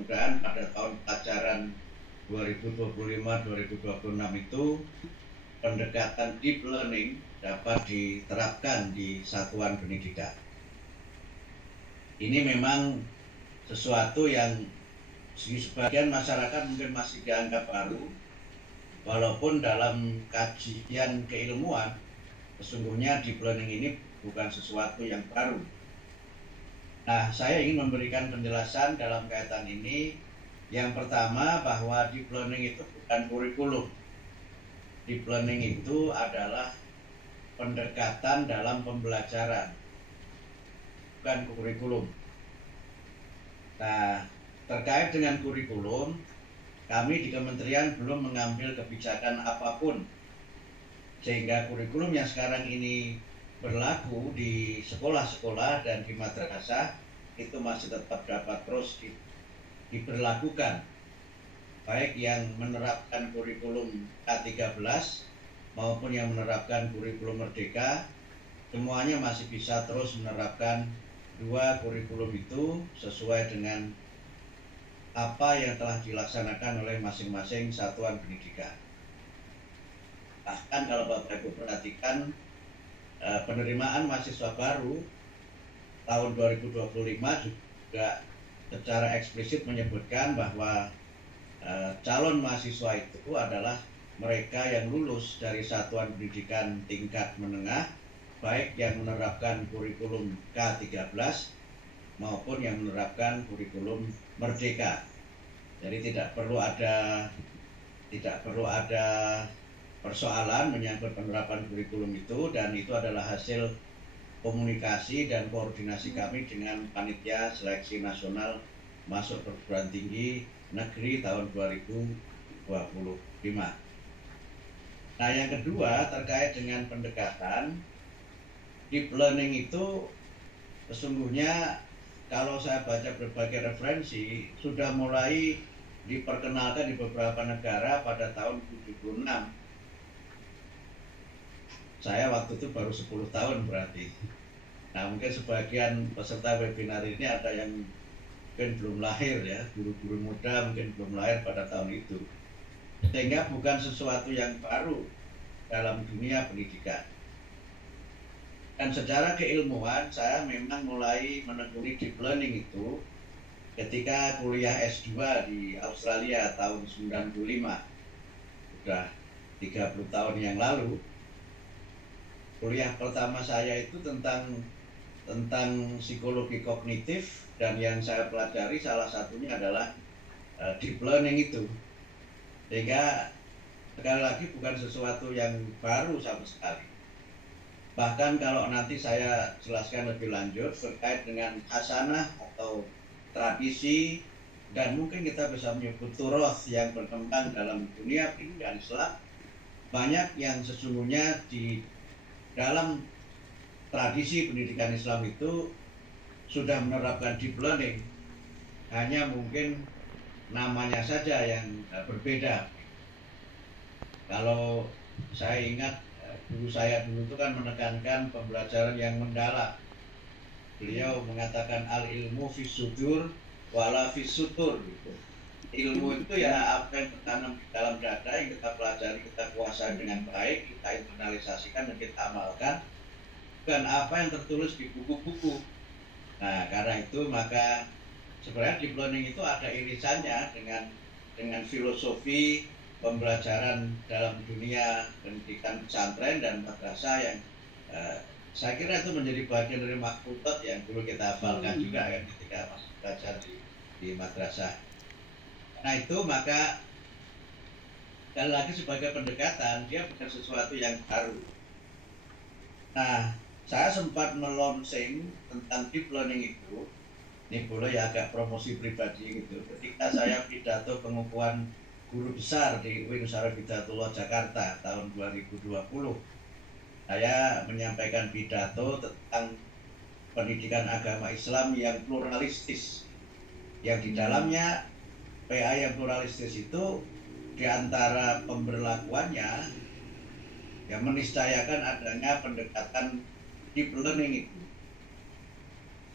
mudah-mudahan pada tahun pelajaran 2025-2026 itu pendekatan deep learning dapat diterapkan di satuan pendidikan. Ini memang sesuatu yang di sebagian masyarakat mungkin masih dianggap baru, walaupun dalam kajian keilmuan sesungguhnya deep learning ini bukan sesuatu yang baru. Nah, saya ingin memberikan penjelasan dalam kaitan ini. Yang pertama, bahwa deep learning itu bukan kurikulum. Deep learning itu adalah pendekatan dalam pembelajaran, bukan kurikulum. Nah, terkait dengan kurikulum, kami di kementerian belum mengambil kebijakan apapun, sehingga kurikulum yang sekarang ini berlaku di sekolah-sekolah dan di madrasah itu masih tetap dapat terus diberlakukan, baik yang menerapkan kurikulum K13 maupun yang menerapkan kurikulum Merdeka, semuanya masih bisa terus menerapkan dua kurikulum itu sesuai dengan apa yang telah dilaksanakan oleh masing-masing satuan pendidikan. Bahkan kalau Bapak Ibu perhatikan, penerimaan mahasiswa baru tahun 2025 juga secara eksplisit menyebutkan bahwa calon mahasiswa itu adalah mereka yang lulus dari satuan pendidikan tingkat menengah, baik yang menerapkan kurikulum K13 maupun yang menerapkan kurikulum Merdeka. Jadi tidak perlu ada persoalan menyangkut penerapan kurikulum itu, dan itu adalah hasil komunikasi dan koordinasi kami dengan Panitia Seleksi Nasional Masuk Perguruan Tinggi Negeri tahun 2025. Nah, yang kedua terkait dengan pendekatan deep learning itu, sesungguhnya kalau saya baca berbagai referensi sudah mulai diperkenalkan di beberapa negara pada tahun 76. Saya waktu itu baru 10 tahun berarti. Nah, mungkin sebagian peserta webinar ini ada yang mungkin belum lahir ya, guru-guru muda mungkin belum lahir pada tahun itu. Sehingga bukan sesuatu yang baru dalam dunia pendidikan. Dan secara keilmuan saya memang mulai menekuni deep learning itu ketika kuliah S2 di Australia tahun 95. Sudah 30 tahun yang lalu. Kuliah pertama saya itu tentang psikologi kognitif, dan yang saya pelajari salah satunya adalah deep learning itu. Sehingga sekali lagi bukan sesuatu yang baru sama sekali. Bahkan kalau nanti saya jelaskan lebih lanjut terkait dengan hasanah atau tradisi, dan mungkin kita bisa menyebut turoth yang berkembang dalam dunia pendidikan Islam, banyak yang sesungguhnya di dalam tradisi pendidikan Islam itu sudah menerapkan deep learning, hanya mungkin namanya saja yang berbeda. Kalau saya ingat, guru saya dulu itu kan menekankan pembelajaran yang mendalam. Beliau mengatakan al-ilmu fis sudur wala fis sutur gitu. Ilmu itu ya apa yang tertanam di dalam dada, yang kita pelajari, kita kuasai dengan baik, kita internalisasikan dan kita amalkan, bukan apa yang tertulis di buku-buku. Nah, karena itu maka sebenarnya deep learning itu ada irisannya dengan filosofi pembelajaran dalam dunia pendidikan pesantren dan madrasah yang saya kira itu menjadi bagian dari makfutat yang dulu kita hafalkan juga kan ketika masih belajar di madrasah. Nah, itu maka sekali lagi sebagai pendekatan dia bukan sesuatu yang baru. Nah, saya sempat melonsing tentang deep learning itu, ini boleh ya agak promosi pribadi gitu, ketika saya pidato pengukuhan guru besar di UIN Nusantara Hidayatullah Jakarta tahun 2020. Saya menyampaikan pidato tentang pendidikan agama Islam yang pluralistis, yang di dalamnya PA yang pluralistis itu diantara pemberlakuannya yang meniscayakan adanya pendekatan deep learning itu.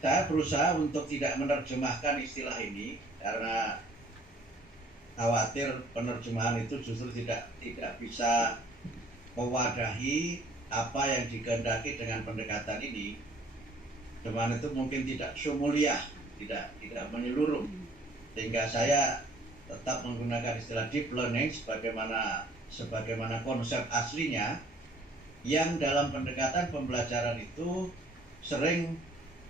Saya berusaha untuk tidak menerjemahkan istilah ini, karena khawatir penerjemahan itu justru tidak bisa mewadahi apa yang dikehendaki dengan pendekatan ini. Terjemahan itu mungkin tidak sumuliah, tidak menyeluruh, sehingga saya tetap menggunakan istilah deep learning sebagaimana konsep aslinya, yang dalam pendekatan pembelajaran itu sering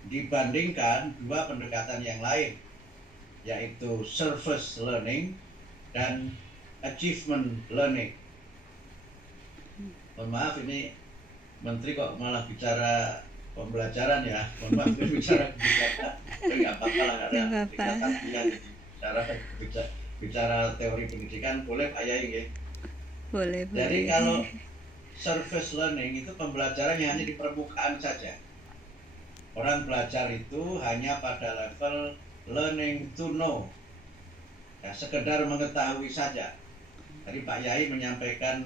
dibandingkan dua pendekatan yang lain, yaitu surface learning dan achievement learning. Mohon maaf, ini Menteri kok malah bicara pembelajaran ya. Mohon maaf, bicara kebijakan. Nggak apa-apa lah, karena bicara teori pendidikan boleh Pak Yai ya? Boleh. Jadi kalau surface learning itu pembelajarannya hanya di permukaan saja. Orang belajar itu hanya pada level learning to know, ya, sekedar mengetahui saja. Tadi Pak Yai menyampaikan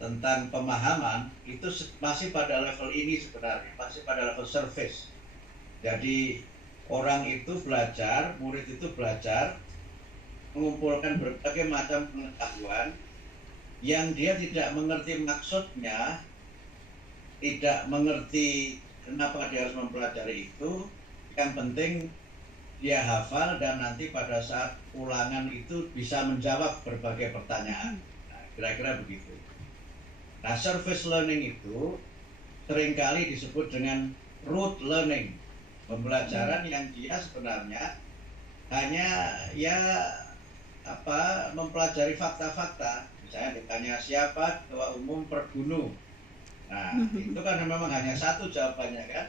tentang pemahaman, itu masih pada level ini sebenarnya, masih pada level surface. Jadi orang itu belajar, murid itu belajar, mengumpulkan berbagai macam pengetahuan yang dia tidak mengerti maksudnya, tidak mengerti kenapa dia harus mempelajari itu. Yang penting dia hafal dan nanti pada saat ulangan itu bisa menjawab berbagai pertanyaan. Nah, kira-kira begitu. Nah, surface learning itu seringkali disebut dengan rote learning, pembelajaran yang dia sebenarnya hanya mempelajari fakta-fakta. Misalnya ditanya siapa ketua umum Pergunu. Nah, itu kan memang hanya satu jawabannya kan.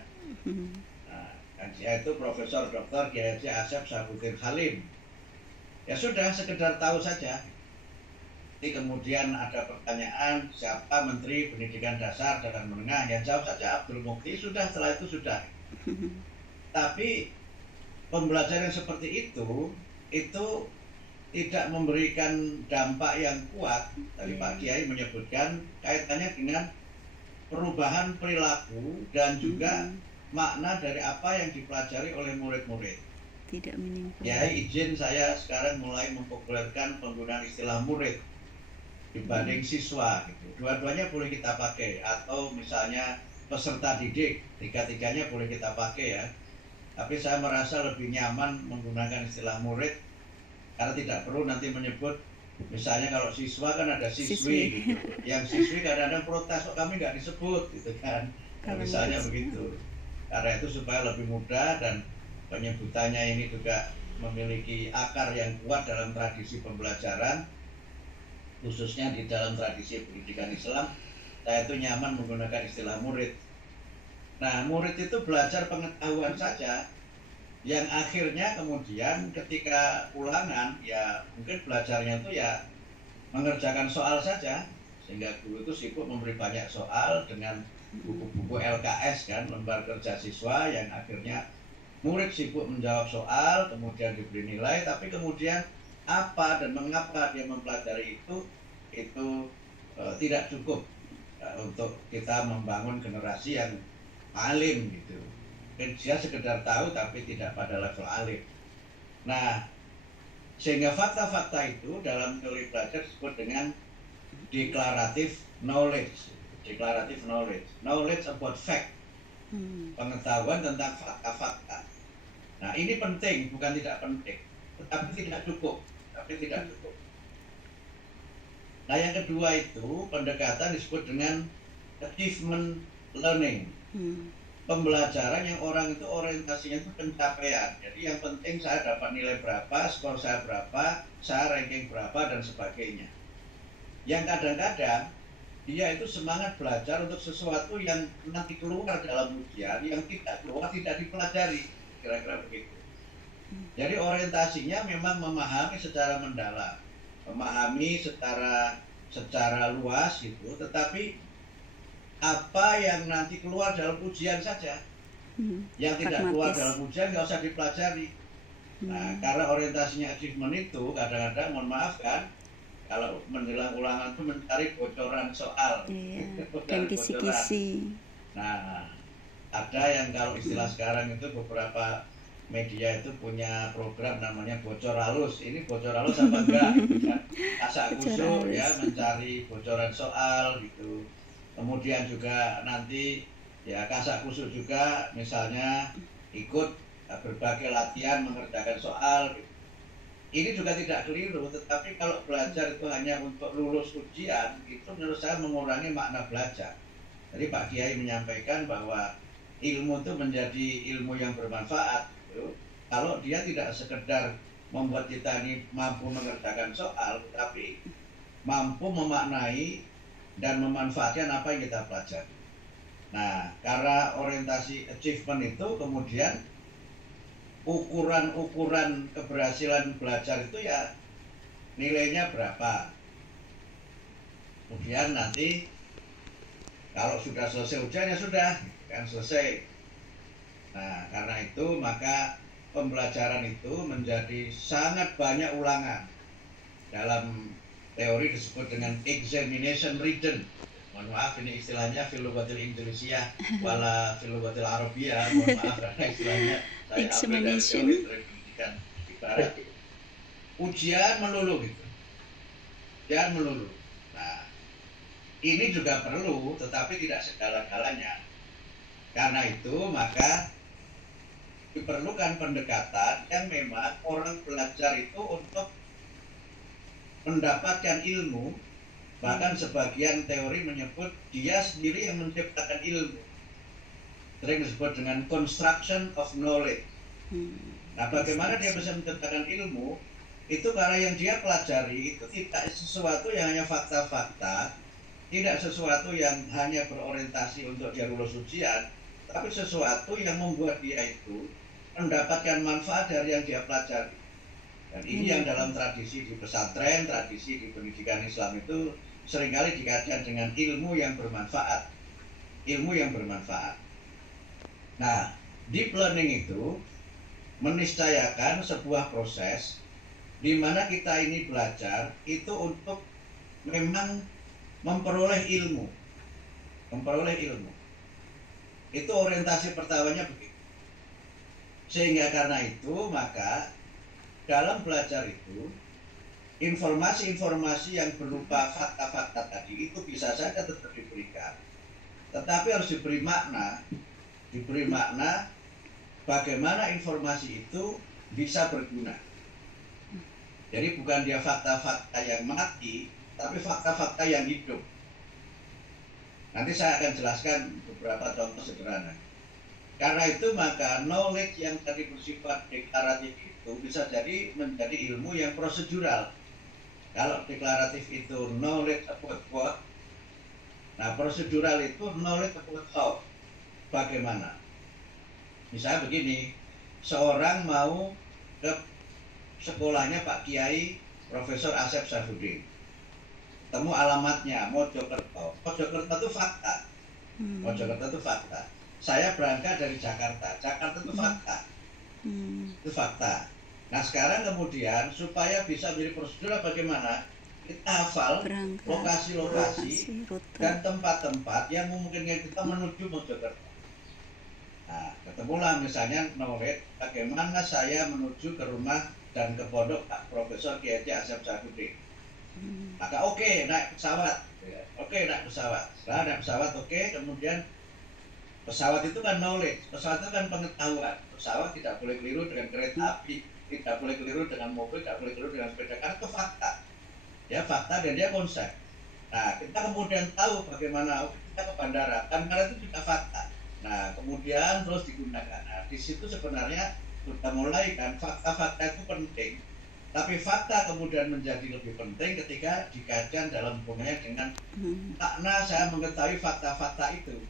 Nah, kan dia itu Profesor Dr. Kiai Haji Asep Sabuddin Halim. Ya sudah, sekedar tahu saja. Nanti kemudian ada pertanyaan siapa Menteri Pendidikan Dasar dan Menengah, yang jawab saja Abdul Mukti, sudah, setelah itu sudah. Tapi pembelajaran seperti itu tidak memberikan dampak yang kuat. Tadi Pak Kiai menyebutkan kaitannya dengan perubahan perilaku dan juga makna dari apa yang dipelajari oleh murid-murid. Tidak menyimpulkan. Ya, izin saya sekarang mulai mempopulerkan penggunaan istilah murid dibanding siswa gitu. Dua-duanya boleh kita pakai, atau misalnya peserta didik, tiga-tiganya boleh kita pakai ya. Tapi saya merasa lebih nyaman menggunakan istilah murid karena tidak perlu nanti menyebut, misalnya kalau siswa kan ada siswi gitu. Yang siswi kadang-kadang protes kok kami nggak disebut gitu kan. Nah, misalnya begitu. Karena itu supaya lebih mudah dan penyebutannya ini juga memiliki akar yang kuat dalam tradisi pembelajaran, khususnya di dalam tradisi pendidikan Islam. Saya itu nyaman menggunakan istilah murid. Nah, murid itu belajar pengetahuan saja, yang akhirnya kemudian ketika ulangan ya mungkin belajarnya itu ya mengerjakan soal saja, sehingga guru itu sibuk memberi banyak soal dengan buku-buku LKS kan, lembar kerja siswa, yang akhirnya murid sibuk menjawab soal, kemudian diberi nilai, tapi kemudian apa dan mengapa dia mempelajari itu tidak cukup untuk kita membangun generasi yang alim gitu. Dia sekedar tahu tapi tidak pada level alim. Nah, sehingga fakta-fakta itu dalam teori belajar disebut dengan declarative knowledge. Declarative knowledge about fact, pengetahuan tentang fakta-fakta. Nah, ini penting, bukan tidak penting, tetapi tidak cukup. Nah, yang kedua itu pendekatan disebut dengan achievement learning. Pembelajaran yang orang itu orientasinya itu pencapaian. Jadi yang penting saya dapat nilai berapa, skor saya berapa, saya ranking berapa, dan sebagainya. Yang kadang-kadang dia itu semangat belajar untuk sesuatu yang nanti keluar dalam ujian, yang tidak keluar tidak dipelajari, kira-kira begitu. Jadi orientasinya memang memahami secara mendalam, memahami secara luas gitu, tetapi apa yang nanti keluar dalam ujian saja, yang tidak keluar dalam ujian nggak usah dipelajari. Nah, karena orientasinya achievement itu kadang-kadang, mohon maaf kan, kalau menjelang ulangan itu mencari bocoran soal, dan kisi-kisi. Nah, ada yang kalau istilah sekarang itu beberapa media itu punya program namanya bocor halus. Ini bocor halus apa enggak? Kasak kusuk ya, mencari bocoran soal gitu. Kemudian juga nanti ya kasak kusuk juga, misalnya ikut berbagai latihan mengerjakan soal. Ini juga tidak keliru, tetapi kalau belajar itu hanya untuk lulus ujian, itu menurut saya mengurangi makna belajar. Jadi Pak Kiai menyampaikan bahwa ilmu itu menjadi ilmu yang bermanfaat. Kalau dia tidak sekedar membuat kita ini mampu mengerjakan soal, tapi mampu memaknai dan memanfaatkan apa yang kita pelajari. Nah, karena orientasi achievement itu kemudian ukuran keberhasilan belajar itu ya nilainya berapa. Kemudian nanti kalau sudah selesai ujian ya sudah, kan selesai. Nah, karena itu maka pembelajaran itu menjadi sangat banyak ulangan. Dalam teori disebut dengan examination written. Mohon maaf ini istilahnya filogotil Indonesia wala filogotil Arabia. Mohon maaf karena istilahnya saya ambil dari teori pendidikan. Ibarat ujian melulu gitu. Ujian melulu. Nah, ini juga perlu, tetapi tidak segala-galanya. Karena itu maka diperlukan pendekatan yang memang orang belajar itu untuk mendapatkan ilmu. Bahkan sebagian teori menyebut dia sendiri yang menciptakan ilmu. Sering disebut dengan construction of knowledge. Nah, bagaimana dia bisa menciptakan ilmu? Itu karena yang dia pelajari itu tidak sesuatu yang hanya fakta-fakta, tidak sesuatu yang hanya berorientasi untuk dia lulus ujian, tapi sesuatu yang membuat dia itu mendapatkan manfaat dari yang dia pelajari. Dan ini yang dalam tradisi di pesantren, tradisi di pendidikan Islam itu seringkali dikaitkan dengan ilmu yang bermanfaat. Ilmu yang bermanfaat. Nah, deep learning itu meniscayakan sebuah proses di mana kita ini belajar itu untuk memang memperoleh ilmu. Memperoleh ilmu. Itu orientasi pertamanya begitu. Sehingga karena itu maka dalam belajar itu informasi-informasi yang berupa fakta-fakta tadi itu bisa saja tetap diberikan, tetapi harus diberi makna bagaimana informasi itu bisa berguna. Jadi bukan dia fakta-fakta yang mati, tapi fakta-fakta yang hidup. Nanti saya akan jelaskan beberapa contoh sederhana. Karena itu maka knowledge yang tadi bersifat deklaratif itu bisa jadi menjadi ilmu yang prosedural. Kalau deklaratif itu knowledge about what, nah prosedural itu knowledge about how, bagaimana. Misalnya begini, seorang mau ke sekolahnya Pak Kiai Profesor Asep Saifuddin, temu alamatnya Mojokerto. Mojokerto itu fakta. Mojokerto itu fakta. Saya berangkat dari Jakarta. Jakarta itu fakta. Itu fakta. Nah sekarang kemudian supaya bisa menjadi prosedur bagaimana? Kita hafal lokasi-lokasi dan tempat-tempat yang memungkinkan kita menuju Mojokerto. Nah, ketemulah misalnya knowledge bagaimana saya menuju ke rumah dan ke pondok Pak Profesor Kiai Asep Saifuddin. Maka naik pesawat. Naik pesawat. Setelah naik pesawat kemudian pesawat itu kan knowledge, pesawat itu kan pengetahuan. Pesawat tidak boleh keliru dengan kereta api, tidak boleh keliru dengan mobil, tidak boleh keliru dengan sepeda, karena itu fakta. Ya fakta dan dia konsep. Nah kita kemudian tahu bagaimana kita ke bandara, kan karena itu juga fakta. Nah kemudian terus digunakan. Nah di situ sebenarnya sudah mulai kan fakta-fakta itu penting. Tapi fakta kemudian menjadi lebih penting ketika dikaitkan dalam hubungannya dengan makna saya mengetahui fakta-fakta itu.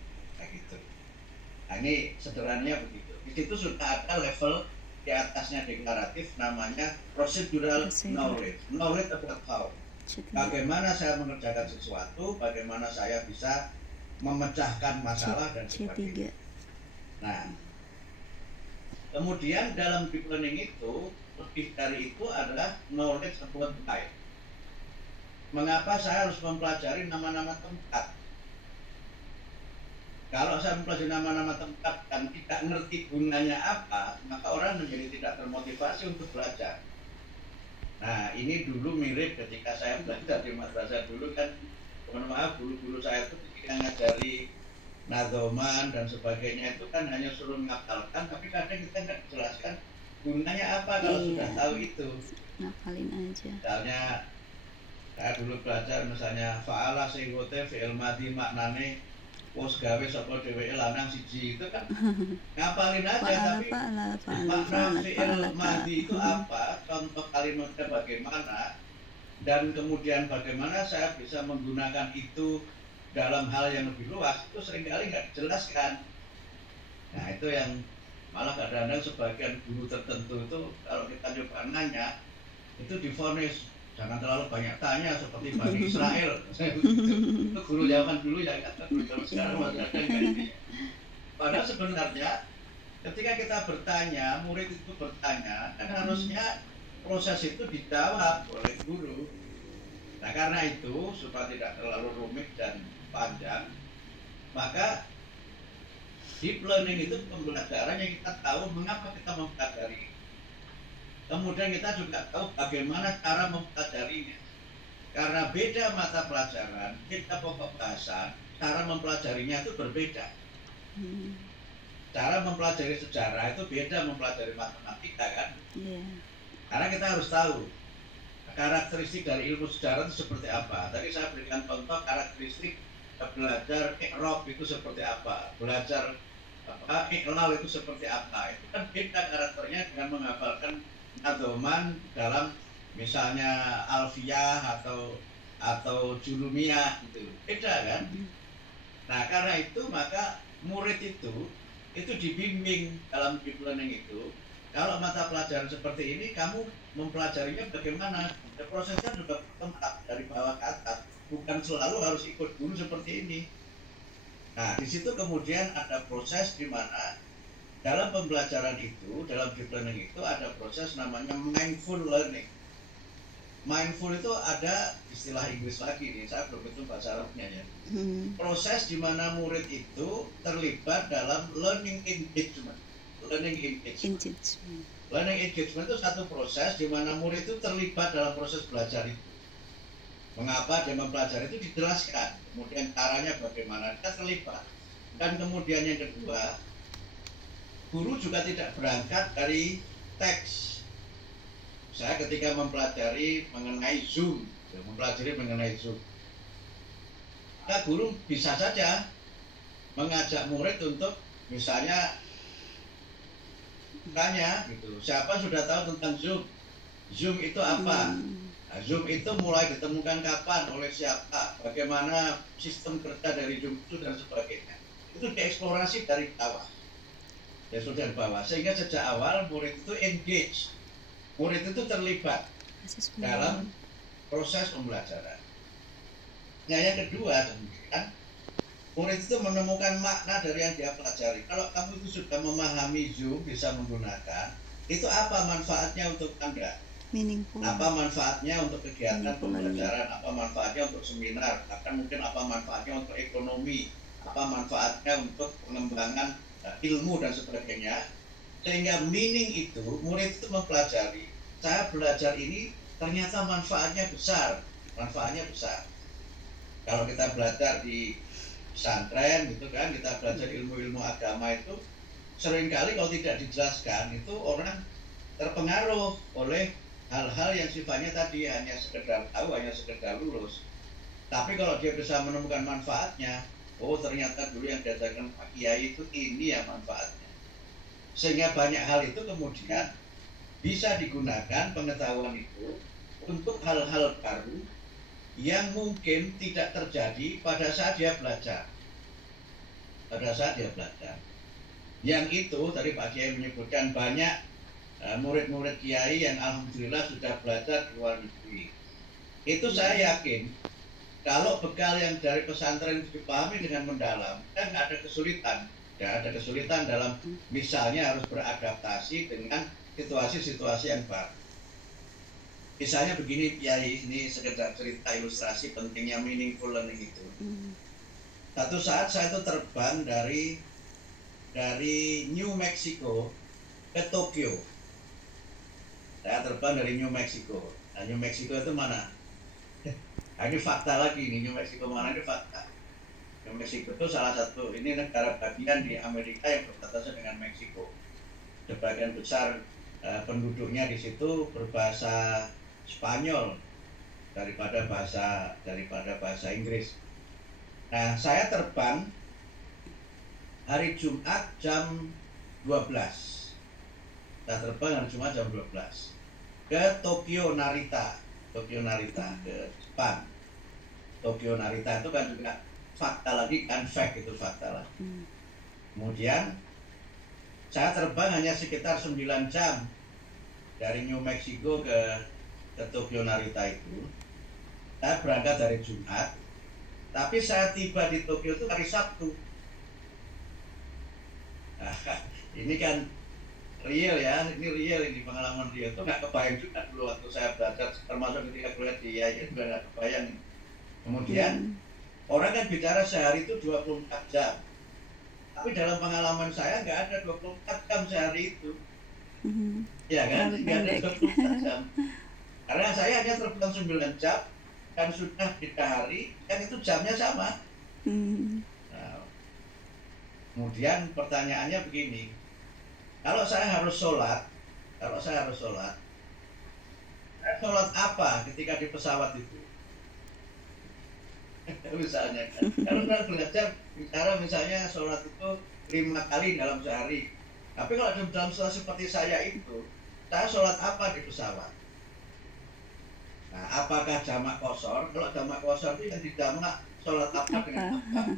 Nah ini sederhananya begitu. Di situ sudah ada level di atasnya deklaratif namanya procedural knowledge. Knowledge about how. Bagaimana saya mengerjakan sesuatu, bagaimana saya bisa memecahkan masalah dan sebagainya. Nah, kemudian dalam deep learning itu lebih dari itu adalah knowledge about why. Mengapa saya harus mempelajari nama-nama tempat? Kalau saya mempelajari nama-nama tempat dan tidak ngerti gunanya apa, maka orang menjadi tidak termotivasi untuk belajar. Nah, ini dulu mirip ketika saya belajar di madrasah dulu kan, mohon maaf, guru-guru saya itu ketika ngajari nadoman dan sebagainya itu kan hanya suruh ngapalkan, tapi kadang kita nggak jelaskan gunanya apa kalau sudah tahu itu. Ngapalin aja. Misalnya saya dulu belajar misalnya fa'ala singgote fi'il madi maknane wos gawe sapa dheweke lanang siji, itu kan ngapalin aja, tapi makna fi'il madi itu apa, contoh kalimatnya bagaimana, dan kemudian bagaimana saya bisa menggunakan itu dalam hal yang lebih luas, itu seringkali nggak dijelaskan. Nah, itu yang malah kadang-kadang sebagian guru tertentu itu kalau kita coba nanya itu divonis jangan terlalu banyak tanya seperti Bani Israel. Itu guru zaman dulu ya, kata guru zaman sekarang masih ada ganti. Padahal sebenarnya ketika kita bertanya, murid itu bertanya, kan harusnya proses itu dijawab oleh guru. Nah, karena itu supaya tidak terlalu rumit dan panjang, maka deep learning itu pembelajaran yang kita tahu mengapa kita mempelajari. Kemudian kita juga tahu bagaimana cara mempelajarinya. Karena beda mata pelajaran, beda pokok bahasa, cara mempelajarinya itu berbeda. Cara mempelajari sejarah itu beda mempelajari matematika kan? Karena kita harus tahu karakteristik dari ilmu sejarah itu seperti apa. Tadi saya berikan contoh karakteristik belajar i'rab itu seperti apa, belajar iqlal itu seperti apa. Itu kan beda karakternya dengan menghafalkan nadoman dalam misalnya alfiyah atau julumiyah gitu, beda kan. Nah, karena itu maka murid itu dibimbing dalam deep learning itu. Kalau mata pelajaran seperti ini kamu mempelajarinya bagaimana, prosesnya juga tempat dari bawah ke atas, bukan selalu harus ikut guru seperti ini. Nah, di situ kemudian ada proses di mana dalam pembelajaran itu, dalam deep learning itu ada proses namanya mindful learning. Mindful itu ada istilah Inggris lagi nih, saya belum itu bahasa Arabnya ya. Proses di mana murid itu terlibat dalam learning engagement. Learning engagement itu satu proses di mana murid itu terlibat dalam proses belajar itu. Mengapa dia mempelajari itu dijelaskan, kemudian caranya bagaimana dia terlibat. Dan kemudian yang kedua, guru juga tidak berangkat dari teks. Saya ketika mempelajari mengenai Zoom, maka guru bisa saja mengajak murid untuk misalnya tanya gitu, siapa sudah tahu tentang Zoom? Zoom itu apa? Nah, Zoom itu mulai ditemukan kapan, oleh siapa, bagaimana sistem kerja dari Zoom itu dan sebagainya. Itu dieksplorasi dari bawah. Ya sudah dari bawah, sehingga sejak awal murid itu engage, murid itu terlibat dalam proses pembelajaran. Nah, yang kedua kemudian murid itu menemukan makna dari yang dia pelajari. Kalau kamu itu sudah memahami Zoom, bisa menggunakan, itu apa manfaatnya untuk Anda? Apa manfaatnya untuk kegiatan pembelajaran? Apa manfaatnya untuk seminar? Bahkan mungkin apa manfaatnya untuk ekonomi? Apa manfaatnya untuk pengembangan ilmu dan sebagainya? Sehingga meaning itu, murid itu mempelajari, saya belajar ini ternyata manfaatnya besar. Kalau kita belajar di pesantren gitu kan, kita belajar ilmu-ilmu agama itu seringkali kalau tidak dijelaskan itu orang terpengaruh oleh hal-hal yang sifatnya tadi hanya sekedar tahu, hanya sekedar lulus. Tapi kalau dia bisa menemukan manfaatnya, oh ternyata dulu yang diajarkan Pak Kiai itu ini ya manfaatnya. Sehingga banyak hal itu kemudian bisa digunakan pengetahuan itu untuk hal-hal baru yang mungkin tidak terjadi pada saat dia belajar. Yang itu tadi Pak Kiai menyebutkan banyak murid-murid Kiai yang alhamdulillah sudah belajar di luar negeri. Itu saya yakin kalau bekal yang dari pesantren dipahami dengan mendalam, kan nggak ada kesulitan dalam misalnya harus beradaptasi dengan situasi-situasi yang baru. Misalnya begini Kiai, ini sekedar cerita ilustrasi pentingnya meaningful learning itu. Satu saat saya itu terbang dari New Mexico ke Tokyo. Saya terbang dari New Mexico. Nah, New Mexico itu mana? Nah, ini fakta lagi nih, New Mexico mana, ini fakta. New Mexico itu salah satu, ini negara bagian di Amerika yang berbatasan dengan Meksiko. Sebagian besar penduduknya di situ berbahasa Spanyol daripada bahasa Inggris. Nah, saya terbang hari Jumat jam 12. Saya terbang hari Jumat jam 12 ke Tokyo Narita ke Jepang. Tokyo Narita itu kan juga fakta lagi, kan fact itu fakta lagi. Kemudian saya terbang hanya sekitar 9 jam dari New Mexico ke Tokyo Narita itu. Saya berangkat dari Jumat, tapi saya tiba di Tokyo itu hari Sabtu. Nah, ini kan real ya, ini pengalaman real. Itu nggak kebayang juga dulu waktu saya belajar, termasuk ketika kuliah di IAIN juga nggak kebayang. Kemudian orang kan bicara sehari itu 24 jam. Tapi dalam pengalaman saya nggak ada 24 jam sehari itu. Ya kan, nggak ada 24 jam. Karena saya hanya terbang 9 jam, dan sudah 3 hari, kan itu jamnya sama. Nah, kemudian pertanyaannya begini, kalau saya harus sholat apa ketika di pesawat itu? Misalnya kan, kalau saya belajar bicara misalnya sholat itu 5 kali dalam sehari. Tapi kalau dalam sholat seperti saya itu, saya sholat apa di pesawat? Nah, apakah jamak qashar? Kalau jamak qashar itu yang dijamak sholat apa dengan apa?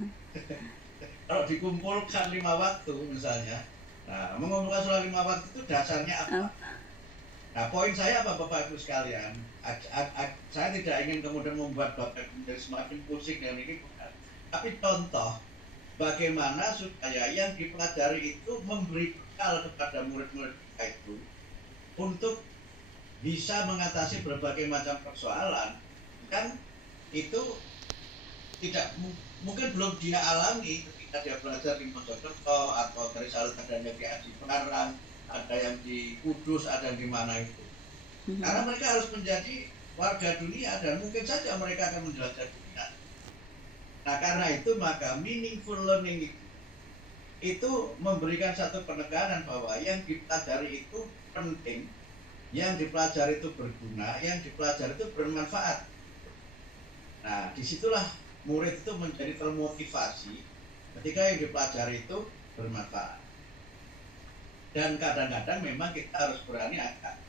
Kalau dikumpulkan 5 waktu misalnya, nah, mengumpulkan sholat 5 waktu itu dasarnya apa? Nah, poin saya apa Bapak Ibu sekalian? Saya tidak ingin kemudian membuat Bapak Ibu menjadi semakin pusing dengan ini, bukan. Tapi contoh bagaimana supaya yang dipelajari itu memberi bekal kepada murid-murid kita itu untuk bisa mengatasi berbagai macam persoalan. Kan itu tidak mungkin belum dia alami ketika dia belajar di Mojokerto atau dari salah adanya di Aji Pengarang, ada yang di Kudus, ada yang di mana itu. Karena mereka harus menjadi warga dunia dan mungkin saja mereka akan menjelajah dunia. Nah, karena itu maka meaningful learning itu memberikan satu penekanan bahwa yang dipelajari itu penting, yang dipelajari itu berguna, yang dipelajari itu bermanfaat. Nah, disitulah murid itu menjadi termotivasi ketika yang dipelajari itu bermanfaat. Dan kadang-kadang memang kita harus berani agak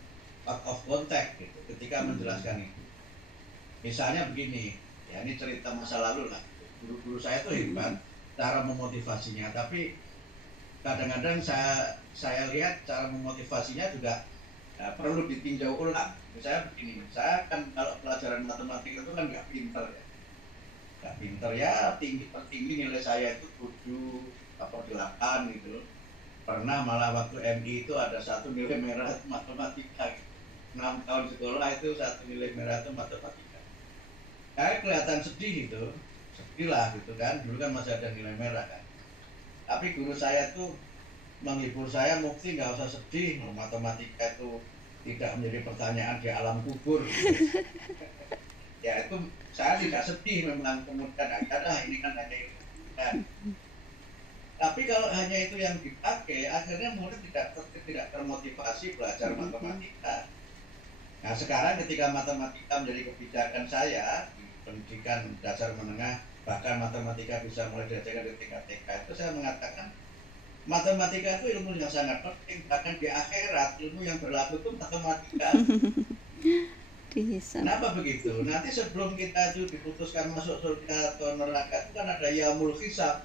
out of contact gitu, ketika menjelaskan itu. Misalnya begini, ya ini cerita masa lalu lah. Guru-guru saya itu hebat cara memotivasinya, tapi kadang-kadang saya lihat cara memotivasinya juga perlu ditinjau ulang. Misalnya begini, saya kan kalau pelajaran matematika itu kan nggak pinter ya, tertinggi nilai saya itu 7 atau 8 gitu. Pernah malah waktu MI itu ada 1 nilai merah itu matematika gitu. 6 tahun sekolah itu 1 nilai merah itu matematika. Kayak kelihatan sedih lah gitu kan, dulu kan masih ada nilai merah kan. Tapi guru saya tuh menghibur saya, Mukti nggak usah sedih, matematika itu tidak menjadi pertanyaan di alam kubur gitu. Ya itu saya tidak sedih memang, kemudian ini kan hanya itu kan. Tapi kalau hanya itu yang dipakai, akhirnya murid tidak termotivasi belajar matematika. Nah, sekarang ketika matematika menjadi kebijakan saya di pendidikan dasar menengah, bahkan matematika bisa mulai diajarkan di tingkat TK, itu saya mengatakan matematika itu ilmu yang sangat penting, bahkan di akhirat ilmu yang berlaku itu matematika. Kenapa begitu? Nanti sebelum kita itu diputuskan masuk surga atau neraka itu kan ada yaumul hisab,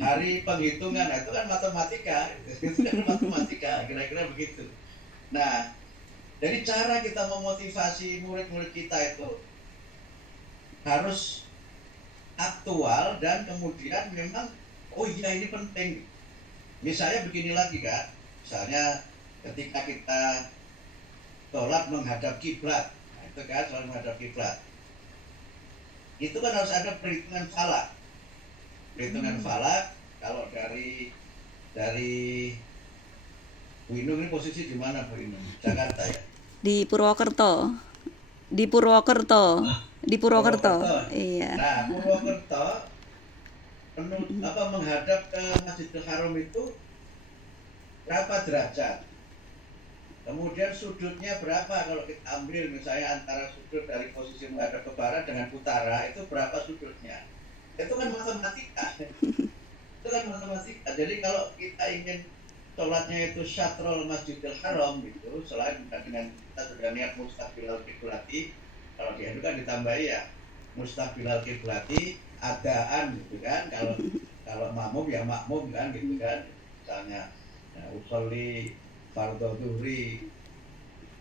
hari penghitungan. Nah, itu kan matematika, kira-kira begitu. Nah, jadi cara kita memotivasi murid-murid kita itu harus aktual dan kemudian memang oh iya ini penting. Misalnya begini lagi Kak, misalnya ketika kita sholat menghadap kiblat, itu kan selalu menghadap kiblat, itu kan harus ada perhitungan falak. perhitungan falak. Kalau dari Bu Inung ini posisi di mana Bu Inung? Jakarta ya? Di Purwokerto. Di Purwokerto. Di Purwokerto. Purwokerto. Iya. Nah, Purwokerto menghadap ke Masjidil Haram itu berapa derajat? Kemudian sudutnya berapa kalau kita ambil misalnya antara sudut dari posisi menghadap ke barat dengan utara itu berapa sudutnya? Itu kan matematika. Itu kan matematika. Jadi kalau kita ingin sholatnya itu syatrul Masjidil Haram gitu, selain dengan kita sudah niat mustaqbilal kiblati, kalau di NU kan ditambahi ya mustaqbilal kiblati adaan gitu kan. Kalau makmum ya makmum kan gitu kan. Misalnya ya, usolli fardhu dhuhri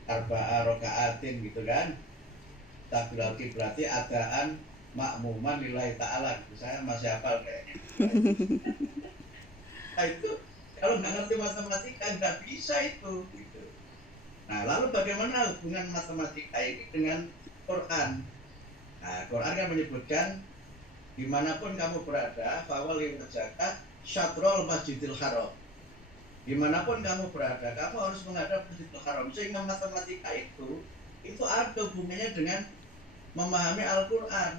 arba'a raka'atin gitu kan. Mustaqbilal kiblati adaan makmuman lillahi ta'ala. Saya masih hafal kayaknya. Nah itu kalau nggak ngerti matematika nggak bisa itu gitu. Nah lalu bagaimana hubungan matematika ini dengan Quran? Nah Quran kan menyebutkan dimanapun kamu berada fawalli wajhaka syatrul Masjidil Haram. Dimanapun kamu berada kamu harus menghadap Masjidil Haram. Sehingga matematika itu ada hubungannya dengan memahami Al-Quran.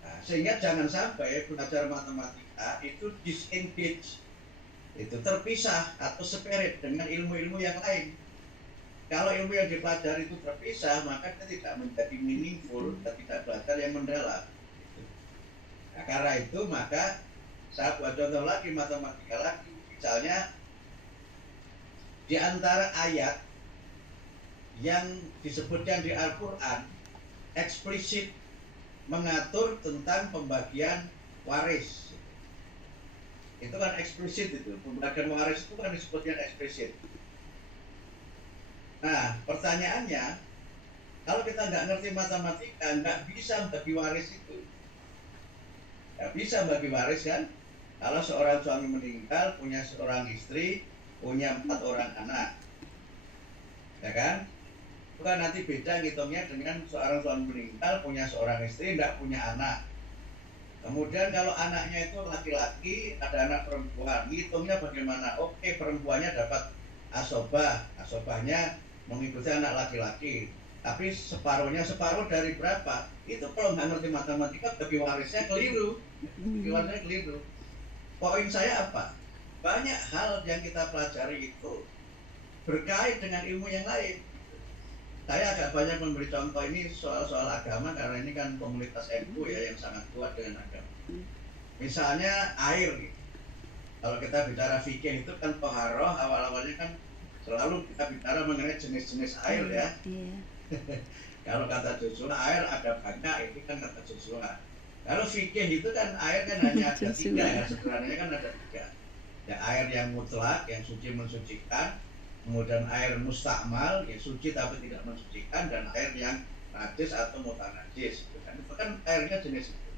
Nah, sehingga jangan sampai belajar matematika itu disengage, itu terpisah atau separate dengan ilmu-ilmu yang lain. Kalau ilmu yang dipelajari itu terpisah, maka kita tidak menjadi meaningful, kita tidak belajar yang mendalam. Nah, karena itu maka saya buat contoh lagi matematika lagi. Misalnya di antara ayat yang disebutkan di Al-Quran eksplisit mengatur tentang pembagian waris. Itu kan eksplisit itu. Pembagian waris itu kan disebutkan eksplisit. Nah, pertanyaannya, kalau kita nggak ngerti matematika, nggak bisa bagi waris itu. Nggak bisa bagi waris kan? Kalau seorang suami meninggal, punya seorang istri, punya 4 orang anak. Ya kan? Itu kan nanti beda ngitungnya dengan seorang suami meninggal, punya seorang istri, tidak punya anak. Kemudian kalau anaknya itu laki-laki, ada anak perempuan, ngitungnya bagaimana? Oke, perempuannya dapat asobah, asobahnya mengikuti anak laki-laki. Tapi separuh dari berapa? Itu kalau nggak ngerti matematika, bagi warisnya keliru. Bagi warisnya keliru. Poin saya apa? Banyak hal yang kita pelajari itu berkait dengan ilmu yang lain. Saya agak banyak memberi contoh ini soal-soal agama karena ini kan komunitas NU ya yang sangat kuat dengan agama. Misalnya air gitu. Kalau kita bicara fikih itu kan toharoh, awal-awalnya kan selalu kita bicara mengenai jenis-jenis air ya. Kalau kata Joshua air ada banyak, itu kan kata Joshua. Kalau fikih itu kan air kan hanya ada 3 ya, sebenarnya kan ada 3. Ya air yang mutlak, yang suci mensucikan, kemudian air mustakmal, yang suci tapi tidak mensucikan, dan air yang najis atau mutanajis. Itu kan airnya jenis itu.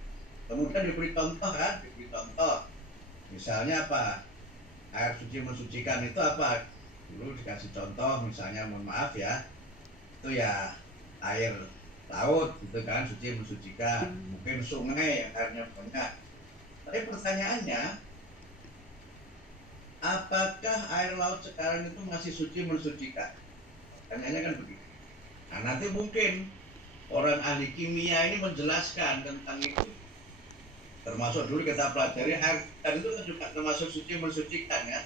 Kemudian diberi contoh kan, misalnya apa? Air suci mensucikan itu apa? Dulu dikasih contoh, misalnya mohon maaf ya, itu ya air laut gitu kan, suci mensucikan. Mungkin sungai yang airnya banyak. Tapi pertanyaannya, apakah air laut sekarang itu masih suci mensucikan? Pertanyaannya kan begitu. Nah nanti mungkin orang ahli kimia ini menjelaskan tentang itu. Termasuk dulu kita pelajari air dan itu kan juga termasuk suci mensucikan ya.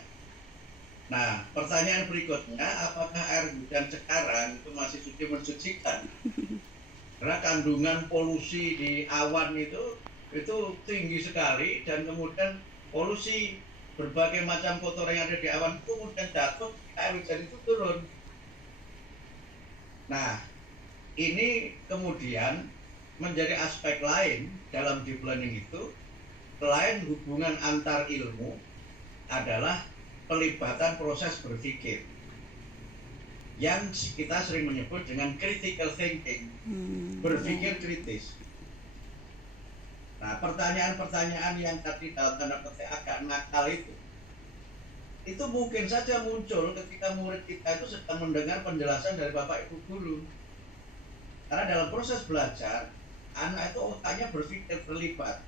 Nah pertanyaan berikutnya, apakah air hujan sekarang itu masih suci mensucikan? Karena kandungan polusi di awan itu tinggi sekali, dan kemudian polusi berbagai macam kotoran yang ada di awan itu kemudian jatuh, air hujan itu turun. Nah, ini kemudian menjadi aspek lain dalam deep learning itu, selain hubungan antar ilmu, adalah pelibatan proses berpikir yang kita sering menyebut dengan critical thinking, berpikir kritis. Nah, pertanyaan-pertanyaan yang tadi dalam tanda petik agak nakal itu mungkin saja muncul ketika murid kita itu sedang mendengar penjelasan dari bapak ibu guru. Karena dalam proses belajar, anak itu otaknya berpikir terlibat.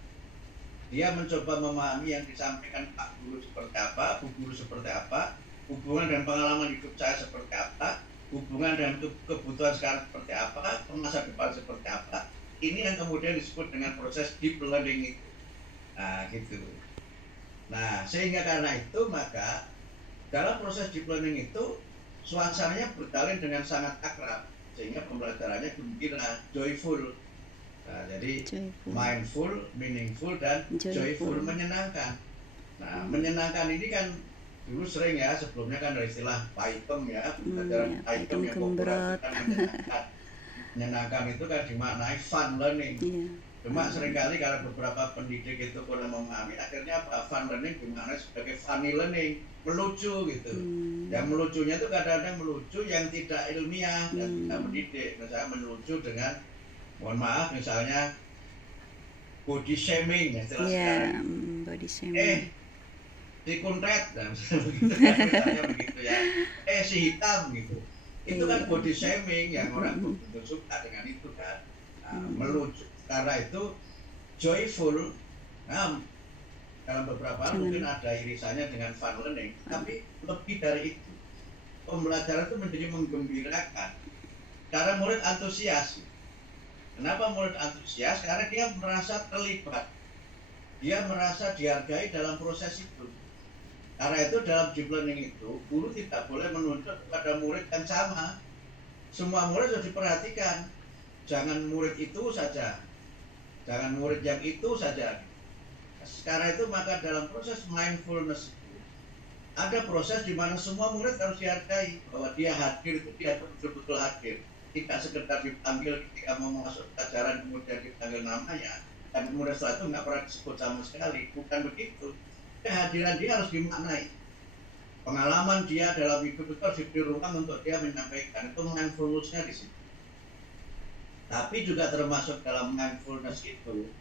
dia mencoba memahami yang disampaikan Pak Guru seperti apa, Bu Guru seperti apa, hubungan dan pengalaman hidup saya seperti apa, hubungan dan kebutuhan sekarang seperti apa, masa depan seperti apa. Ini yang kemudian disebut dengan proses deep learning itu. Nah, gitu. Nah, sehingga karena itu maka dalam proses deep learning itu suasananya berjalin dengan sangat akrab, sehingga pembelajarannya gembira, joyful. Nah, jadi mindful, meaningful, dan joyful, menyenangkan. Nah, menyenangkan ini kan dulu sering ya, sebelumnya kan ada istilah Python ya, pembelajaran Python yang populer kan menyenangkan. Menyenangkan itu kan dimaknai fun learning. Cuma seringkali kalau beberapa pendidik itu kurang memahami, akhirnya apa? Fun learning dimaknai sebagai funny learning, melucu gitu. Yang melucunya itu kadang-kadang melucu yang tidak ilmiah dan tidak mendidik. Misalnya melucu dengan, mohon maaf, misalnya body shaming ya, sekarang. Body shaming. Si kuntet, dan misalnya begitu ya. Si hitam gitu. Itu kan body shaming yang orang betul suka dengan itu kan. Nah, melucu. Karena itu joyful. Nah, dalam beberapa hal mungkin ada irisannya dengan fun learning, tapi lebih dari itu, pembelajaran itu menjadi menggembirakan. Karena murid antusias. Kenapa murid antusias? Karena dia merasa terlibat, dia merasa dihargai dalam proses itu. Karena itu dalam deep learning itu, guru tidak boleh menuntut kepada murid yang sama. Semua murid harus diperhatikan. Jangan murid itu saja, jangan murid yang itu saja. Karena itu maka dalam proses mindfulness itu ada proses di mana semua murid harus dihargai, bahwa dia hadir itu dia betul-betul hadir, tidak sekedar dipanggil ketika mau masuk pelajaran kemudian dipanggil namanya dan kemudian setelah itu nggak pernah disebut sama sekali. Bukan begitu. Kehadiran dia harus dimaknai, pengalaman dia dalam hidup itu harus diberi ruang untuk dia menyampaikan. Itu mindfulness-nya di situ. Tapi juga termasuk dalam mindfulness itu,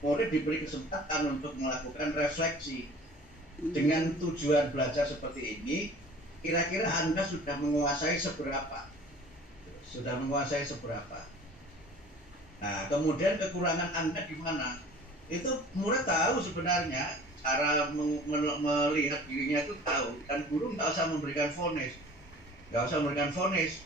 murid diberi kesempatan untuk melakukan refleksi. Dengan tujuan belajar seperti ini, kira-kira Anda sudah menguasai seberapa? Sudah menguasai seberapa? Nah, kemudian kekurangan Anda di mana? Itu murid tahu sebenarnya, cara melihat dirinya itu tahu, dan guru nggak usah memberikan vonis,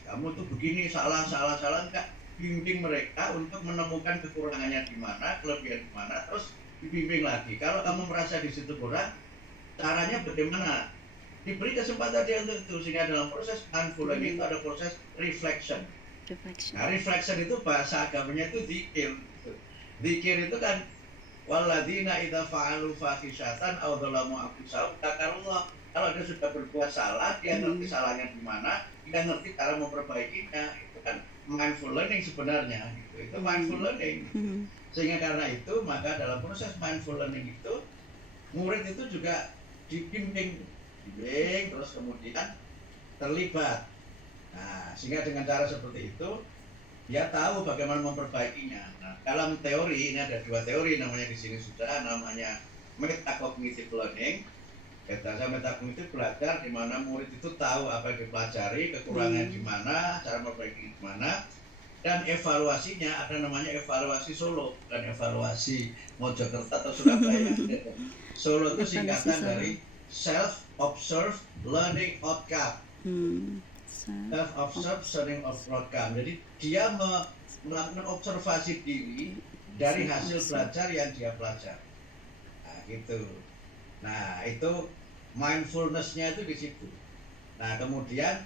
kamu tuh begini, salah, enggak. Bimbing mereka untuk menemukan kekurangannya di mana, kelebihan di mana, terus dibimbing lagi. Kalau kamu merasa di situ kurang, caranya bagaimana? Diberi kesempatan dia untuk itu, sehingga dalam proses mindful itu ada proses reflection. Nah, reflection itu bahasa agamanya itu dzikir. Dzikir itu kan walladzina idza fa'alu fahisyatan aw dzalamu anfusahum dzakarullah. Kalau dia sudah berbuat salah, dia ngerti salahnya di mana, dia ngerti cara memperbaikinya. Itu kan mindful learning sebenarnya, gitu. Itu mindful learning. Sehingga karena itu maka dalam proses mindful learning itu murid itu juga dibimbing terus kemudian terlibat. Nah, sehingga dengan cara seperti itu dia tahu bagaimana memperbaikinya. Nah, dalam teori ini ada dua teori namanya di sini sudah, namanya metacognitive learning. Metacognitive belajar di mana murid itu tahu apa yang dipelajari, kekurangannya di mana, cara memperbaiki di mana, dan evaluasinya ada namanya evaluasi Solo, bukan evaluasi Mojokerto atau Surabaya. Solo itu singkatan dari self-observed learning outcome. Self-observed learning outcome. Jadi dia melakukan observasi diri dari hasil belajar yang dia pelajari. Nah, gitu. Nah, itu mindfulness-nya itu di situ. Nah, kemudian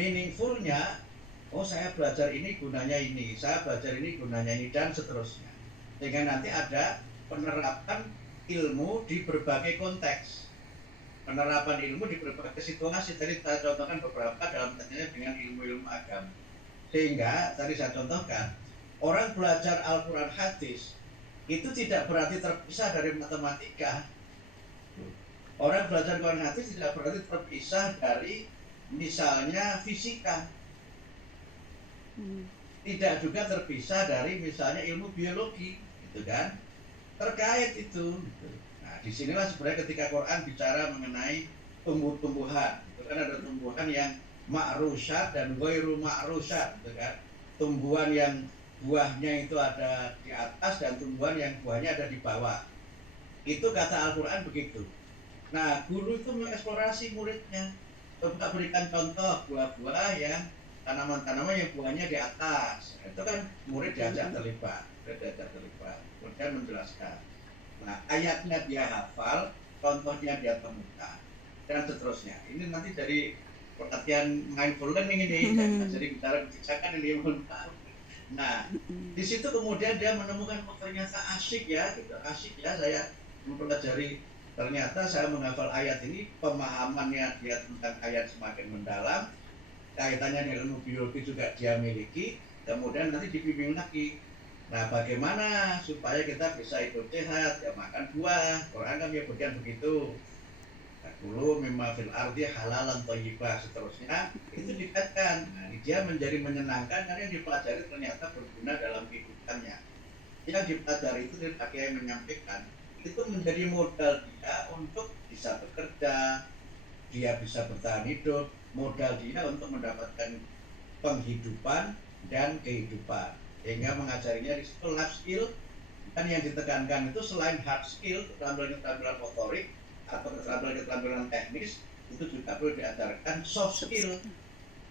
meaningful-nya, oh saya belajar ini gunanya ini, saya belajar ini gunanya ini, dan seterusnya. Sehingga nanti ada penerapan ilmu di berbagai konteks. Penerapan ilmu di berbagai situasi. Tadi saya contohkan beberapa dalam kaitannya dengan ilmu-ilmu agama. Sehingga tadi saya contohkan, orang belajar Al-Quran hadis itu tidak berarti terpisah dari matematika. Orang belajar Quran hadis tidak berarti terpisah dari misalnya fisika. Tidak juga terpisah dari misalnya ilmu biologi, gitu kan? Terkait itu. Nah, disinilah sebenarnya ketika Quran bicara mengenai tumbuh-tumbuhan, itu kan ada tumbuhan yang ma'rusyat dan ghairu ma'rusyat, gitu kan? Tumbuhan yang buahnya itu ada di atas dan tumbuhan yang buahnya ada di bawah. Itu kata Al-Quran begitu. Nah, guru itu mengeksplorasi muridnya. Coba berikan contoh buah-buah yang tanaman-tanaman yang buahnya di atas. Itu kan murid diajak terlibat, kemudian menjelaskan. Nah, ayatnya dia hafal, contohnya dia temukan, dan seterusnya. Ini nanti dari perhatian mindful learning ini, jadi bicara kebijakan ini. Nah, di situ kemudian dia menemukan, oh ternyata asik ya, gitu. Asik ya saya mempelajari. Ternyata saya menghafal ayat ini, pemahamannya dia tentang ayat semakin mendalam, kaitannya dengan ilmu biologi juga dia miliki, kemudian nanti dibimbing lagi. Nah, bagaimana supaya kita bisa hidup sehat, ya makan buah, Quran kan menyebutkan begitu. Dulu memang fil ardi halalan thayyibah, seterusnya itu dikatakan. Nah, dia menjadi menyenangkan karena yang dipelajari ternyata berguna dalam kehidupannya. Yang dipelajari itu dia menyampaikan, itu menjadi modal dia untuk bisa bekerja, dia bisa bertahan hidup, modal dia untuk mendapatkan penghidupan dan kehidupan. Sehingga mengajarinya di situ life skill, dan yang ditekankan itu selain hard skill, keterampilan motorik atau keterampilan teknis, itu juga perlu diajarkan soft skill,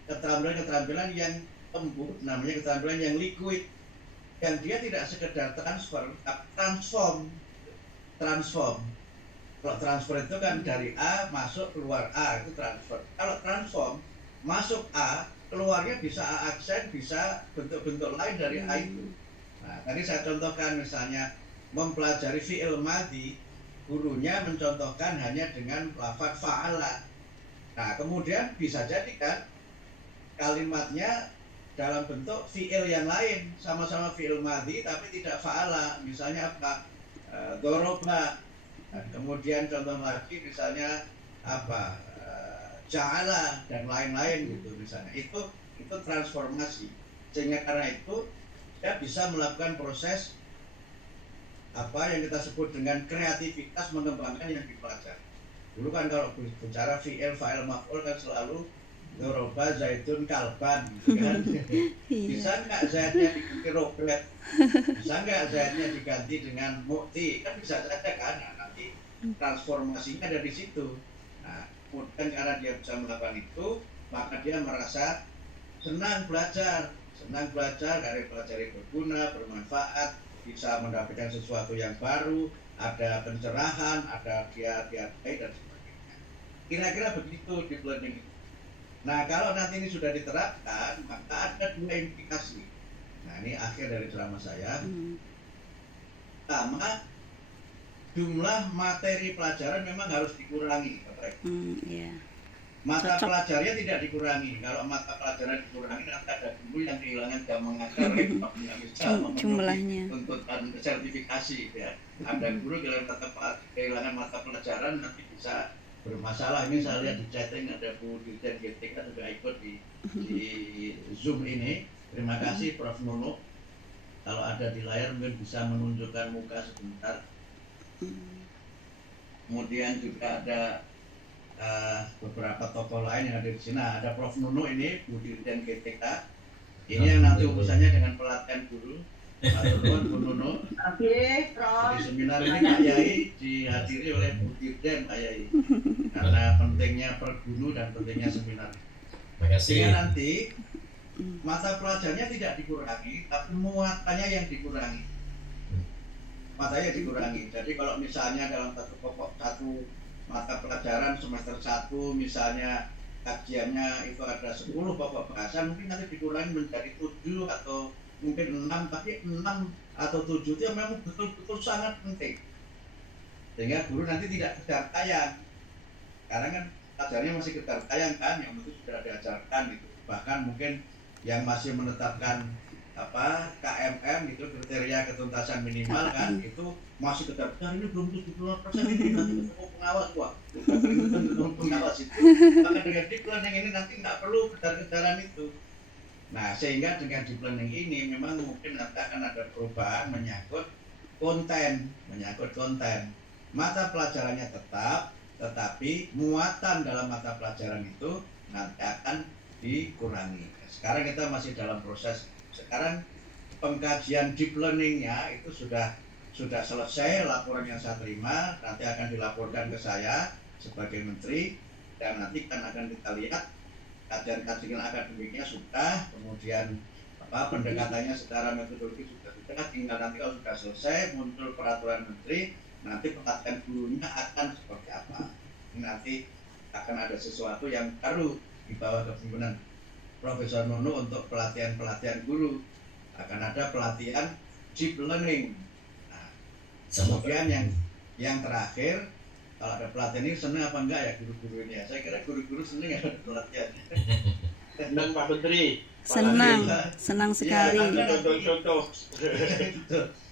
keterampilan yang lembut, namanya keterampilan yang liquid, dan dia tidak sekedar transfer, transform. Kalau transfer itu kan dari A masuk keluar A, itu transfer. Kalau transform, masuk A, keluarnya bisa A aksen, bisa bentuk-bentuk lain dari A itu. Nah, tadi saya contohkan misalnya mempelajari fi'il madhi, gurunya mencontohkan hanya dengan lafaz fa'ala. Nah, kemudian bisa jadi kan kalimatnya dalam bentuk fi'il yang lain, sama-sama fi'il madhi tapi tidak fa'ala. Misalnya apa? Doroba. Kemudian contoh lagi misalnya apa? Ja'ala dan lain-lain gitu misalnya. Itu transformasi. Sehingga karena itu dia bisa melakukan proses apa yang kita sebut dengan kreativitas mengembangkan yang dipelajari. Dulu kan kalau bicara fi'il, fa'il, maf'ul kan selalu Doroba zaitun kalban, gitu kan? Bisa nggak zaitnya diganti robet? Bisa nggak zaitnya diganti dengan mukti? Kan bisa saja kan? Nah, nanti transformasinya ada di situ. Nah, kemudian karena dia bisa melakukan itu, maka dia merasa senang belajar dari belajar yang berguna, bermanfaat, bisa mendapatkan sesuatu yang baru, ada pencerahan, ada dia baik dan sebagainya. Kira-kira begitu di learning itu. Nah, kalau nanti ini sudah diterapkan, maka ada dua implikasi. Nah, ini akhir dari ceramah saya. Pertama, jumlah materi pelajaran memang harus dikurangi. Mata pelajarannya tidak dikurangi. Kalau mata pelajaran dikurangi, nanti ada guru yang kehilangan jam mengajar, yang bisa memenuhi tuntutan sertifikasi. Ya. Ada guru kehilangan mata pelajaran, nanti bisa bermasalah. Ini saya lihat di chatting ada Bu Dirjen GTK juga ikut di Zoom ini. Terima kasih Prof. Nuno. Kalau ada di layar mungkin bisa menunjukkan muka sebentar. Kemudian juga ada beberapa tokoh lain yang ada di sini. Nah, ada Prof. Nuno ini, Bu Dirjen GTK. Ini yang nanti urusannya dengan pelatihan guru. Pak Nuno. Di seminar ini Pak Yai dihadiri oleh Bu Dirjen Pak Yai, karena pentingnya per guru dan pentingnya seminar. Sehingga nanti mata pelajarannya tidak dikurangi, tapi muatannya yang dikurangi. Matanya dikurangi. Jadi kalau misalnya dalam satu mata pelajaran semester 1 misalnya kajiannya itu ada 10 pokok bahasa, mungkin nanti dikurangi menjadi 7 atau mungkin 6, tapi 6 atau 7 itu memang betul-betul sangat penting. Sehingga guru nanti tidak kejar tayang. Karena kan pelajarannya masih kejar tayang kan, yang itu sudah diajarkan gitu. Bahkan mungkin yang masih menetapkan KMM gitu, kriteria ketuntasan minimal kan, itu masih kejar tayang, ini belum 75% ini nanti ketemu pengawas. Wah, ketemu pengawas itu. Maka dengan deep learning ini nanti nggak perlu kejar-kejaran itu. Nah, sehingga dengan deep learning ini memang mungkin nanti akan ada perubahan menyangkut konten. Mata pelajarannya tetap, tetapi muatan dalam mata pelajaran itu nanti akan dikurangi. Sekarang kita masih dalam proses. Sekarang pengkajian deep learningnya itu sudah sudah selesai laporan yang saya terima, nanti akan dilaporkan ke saya sebagai menteri, dan nanti akan kita lihat kajian akademiknya sudah, kemudian pendekatannya secara metodologi sudah, tinggal nanti kalau sudah selesai muncul peraturan menteri, nanti pelatihan gurunya akan seperti apa. Ini nanti akan ada sesuatu yang baru di bawah kepemimpinan Profesor Nunu untuk pelatihan guru. Akan ada pelatihan deep learning. Nah, kemudian yang terakhir, kalau ada pelatihan ini senang apa enggak ya guru-guru ini ya? Saya kira guru-guru senang ya ada pelatihan. Senang Pak Menteri. Senang sekali. Ada contoh-contoh.